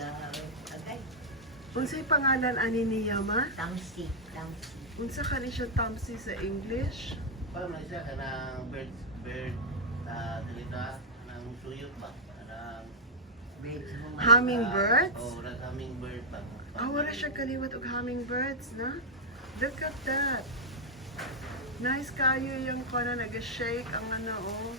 agay. Unsay pangalan ani niya ma? Tamsi, tamsi. Unsa ka ni siya tamsi sa English? Paano man siya kanang bird dilita kanang suyot ba? Kanang Hummingbirds? oh, nag hummingbird ba? Ah, wala siya kaliwat og hummingbirds, na? Look at that. Nice kayo yung kona nag-shake ang ano, oh.